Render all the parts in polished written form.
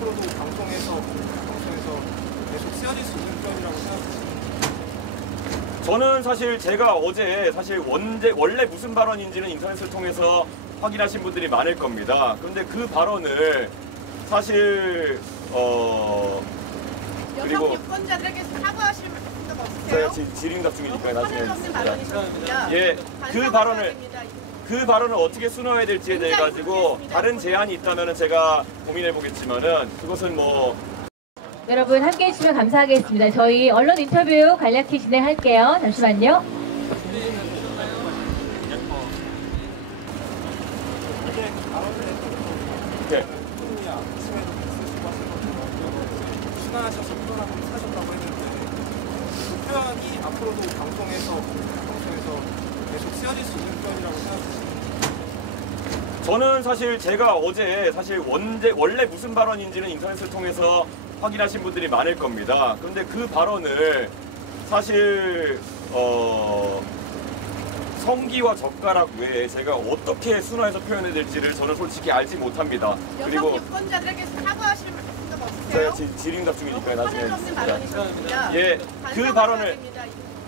앞으로도 방송에서 계속 쓰여질 수 있는 표현이라고 생각하십니까? 저는 사실 제가 어제 원래 무슨 발언인지는 인터넷을 통해서 확인하신 분들이 많을 겁니다. 그런데 그 발언을 사실 여성 유권자들에게 사과하실 생각 없으세요? 제가 질의응답 중이니까 나중에 발언이십니다. 예, 그 발언을 어떻게 순화해야 될지에 대해 가지고 다른 제안이 있다면 제가 고민해 보겠지만은 그것은 뭐 여러분 함께 해주시면 감사하겠습니다. 저희 언론 인터뷰 간략히 진행할게요. 잠시만요. 네. 순화하셔서 표현하고 사셨다고 했는데 그 표현이 앞으로도 방송에서 계속 쓰여질 수 있는 표현이라고 생각하십니까? 저는 사실 제가 어제 원래 무슨 발언인지는 인터넷을 통해서 확인하신 분들이 많을 겁니다. 그런데 그 발언을 사실 성기와 젓가락 외에 제가 어떻게 순화해서 표현해야 될지를 저는 솔직히 알지 못합니다. 여성 유권자들에게 사과하실 생각 제가 없으세요? 질의응답 중이니까 나중에 발언이십니다. 예,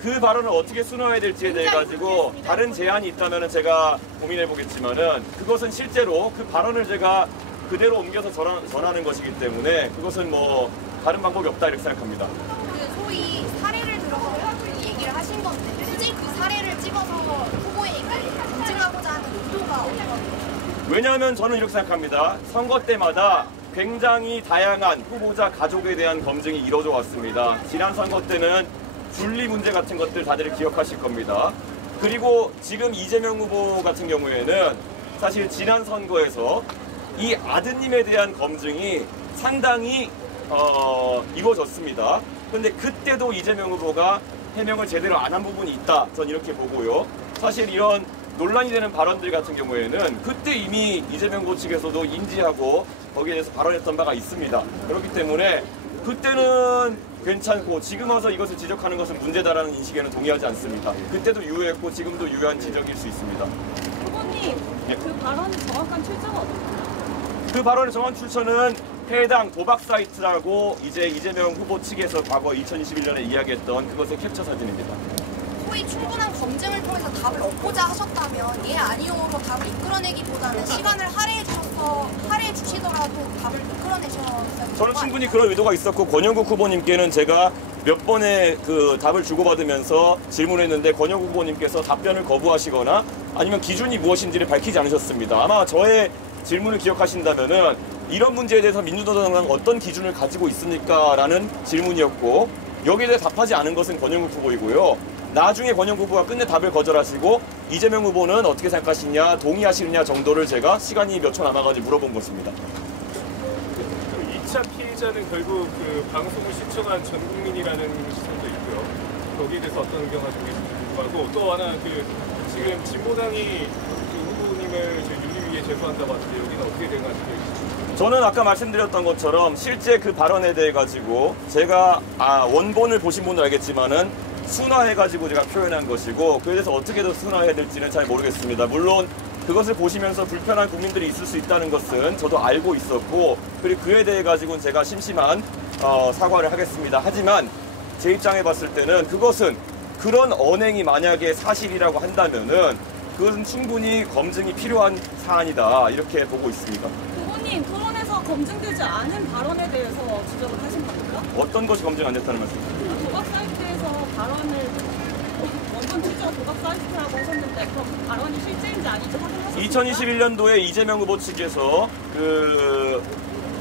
그 발언을 어떻게 순화해야 될지에 대해 가지고 다른 제안이 있다면 제가 고민해 보겠지만은 그것은 실제로 그 발언을 제가 그대로 옮겨서 전하는 것이기 때문에 그것은 뭐 다른 방법이 없다 이렇게 생각합니다. 그 소위 사례를 들어서 얘기를 하신 건데 굳이 그 사례를 찍어서 후보에게 검증하고자 하는 의도가 어떤 거예요? 왜냐하면 저는 이렇게 생각합니다. 선거 때마다 굉장히 다양한 후보자 가족에 대한 검증이 이루어져 왔습니다. 지난 선거 때는 분리 문제 같은 것들 다들 기억하실 겁니다. 그리고 지금 이재명 후보 같은 경우에는 사실 지난 선거에서 이 아드님에 대한 검증이 상당히 이루어졌습니다. 그런데 그때도 이재명 후보가 해명을 제대로 안 한 부분이 있다. 전 이렇게 보고요. 사실 이런 논란이 되는 발언들 같은 경우에는 그때 이미 이재명 후보 측에서도 인지하고 거기에 대해서 발언했던 바가 있습니다. 그렇기 때문에 그때는 괜찮고 지금 와서 이것을 지적하는 것은 문제다라는 인식에는 동의하지 않습니다. 그때도 유효했고 지금도 유효한 지적일 수 있습니다. 후보님, 예. 그 발언의 정확한 출처가 어떤가요? 그 발언의 정확한 출처는 해당 도박 사이트라고 이제 이재명 후보 측에서 과거 2021년에 이야기했던 그것의 캡처 사진입니다. 소위 충분한 검증을 통해서 답을 얻고자 하셨다면 예 아니오로 답을 이끌어내기보다는 시간을 할애해 주시더라도 답을 이끌어내셨어요. 저는 충분히 그런 의도가 있었고 권영국 후보님께는 제가 몇 번의 그 답을 주고받으면서 질문했는데 권영국 후보님께서 답변을 거부하시거나 아니면 기준이 무엇인지를 밝히지 않으셨습니다. 아마 저의 질문을 기억하신다면은 이런 문제에 대해서 민주당은 어떤 기준을 가지고 있습니까? 라는 질문이었고 여기에 대해 답하지 않은 것은 권영국 후보이고요. 나중에 권영국 후보가 끝내 답을 거절하시고 이재명 후보는 어떻게 생각하시냐, 동의하시느냐 정도를 제가 시간이 몇 초 남아가지고 물어본 것입니다. 2차 피해자는 결국 그 방송을 시청한 전 국민이라는 시선도 있고요. 거기에 대해서 어떤 의견을 가지고 계신지 궁금하고 또 하나 그 지금 진보당이 그 후보님을 윤리위에 제소한다고 하는데 여기는 어떻게 생각하시는지. 저는 아까 말씀드렸던 것처럼 실제 그 발언에 대해 가지고 제가 원본을 보신 분들 알겠지만은 순화해가지고 제가 표현한 것이고 그에 대해서 어떻게 더 순화해야 될지는 잘 모르겠습니다. 물론 그것을 보시면서 불편한 국민들이 있을 수 있다는 것은 저도 알고 있었고 그리고 그에 대해 가지고는 제가 심심한 사과를 하겠습니다. 하지만 제 입장에 봤을 때는 그것은 그런 언행이 만약에 사실이라고 한다면은 그것은 충분히 검증이 필요한 사안이다 이렇게 보고 있습니다. 후보님, 토론에서 검증되지 않은 발언에 대해서 지적을 하신 겁니까? 어떤 것이 검증 안 됐다는 말씀이세요? 도박 사이트에서 발언을 원본 취지가 도박 사이트라고 하셨는데 그럼 그 발언이 실제인지 아닌지 확인하셨습니까? 2021년도에 이재명 후보 측에서 그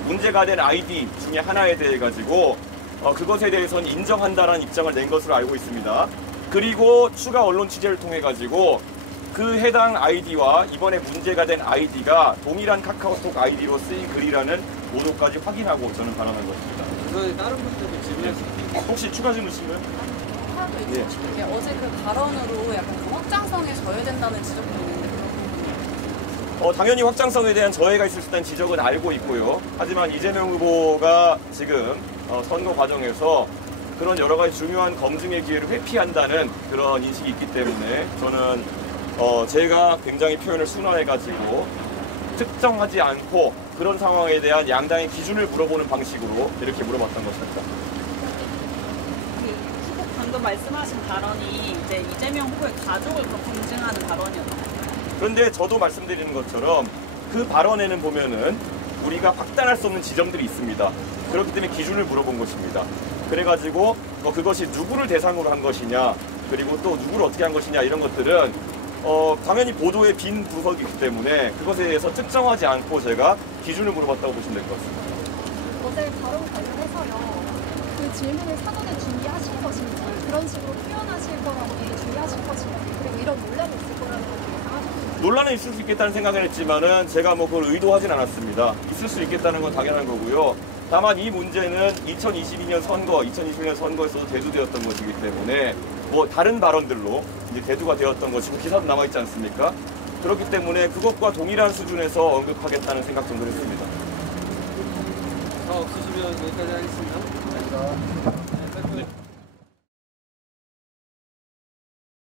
문제가 된 아이디 중에 하나에 대해 가지고 그것에 대해서는 인정한다라는 입장을 낸 것으로 알고 있습니다. 그리고 추가 언론 취재를 통해 가지고 그 해당 아이디와 이번에 문제가 된 아이디가 동일한 카카오톡 아이디로 쓰인 글이라는 보도까지 확인하고 저는 바라는 것입니다. 그래서 다른 분들도 질문할 수 있나요? 혹시 추가 질문 있으신가요? 하나 더 있고 싶은 게 어제 그 발언으로 약간 그 확장성에 저해된다는 지적도 있는데 당연히 확장성에 대한 저해가 있을 수 있다는 지적은 알고 있고요. 하지만 이재명 후보가 지금 선거 과정에서 그런 여러 가지 중요한 검증의 기회를 회피한다는 그런 인식이 있기 때문에 저는 제가 굉장히 표현을 순화해가지고 특정하지 않고 그런 상황에 대한 양당의 기준을 물어보는 방식으로 이렇게 물어봤던 것입니다. 후보 방금 말씀하신 발언이 이제 이재명 후보의 가족을 더 검증하는 발언이었나요? 그런데 저도 말씀드리는 것처럼 그 발언에는 보면은 우리가 확단할 수 없는 지점들이 있습니다. 그렇기 때문에 기준을 물어본 것입니다. 그래가지고 그것이 누구를 대상으로 한 것이냐, 그리고 또 누구를 어떻게 한 것이냐, 이런 것들은 당연히 보도의 빈 부석이기 때문에 그것에 대해서 특정하지 않고 제가 기준을 물어봤다고 보시면 될 것 같습니다. 어제 발언 관련해서요. 그 질문을 사전에 준비하신 것인지 그런 식으로 표현하실 거라고 미리 준비하신 것인지 그리고 이런 논란이 있을 거라는 걸 예상하셨나요? 논란은 있을 수 있겠다는 생각을 했지만은 제가 뭐 그걸 의도하진 않았습니다. 있을 수 있겠다는 건 당연한 거고요. 다만 이 문제는 2022년 선거에서도 대두되었던 것이기 때문에 뭐 다른 발언들로 이제 대두가 되었던 것이고 기사도 남아 있지 않습니까? 그렇기 때문에 그것과 동일한 수준에서 언급하겠다는 생각 정도를 했습니다. 없으시면 여기까지 하겠습니다. 감사합니다.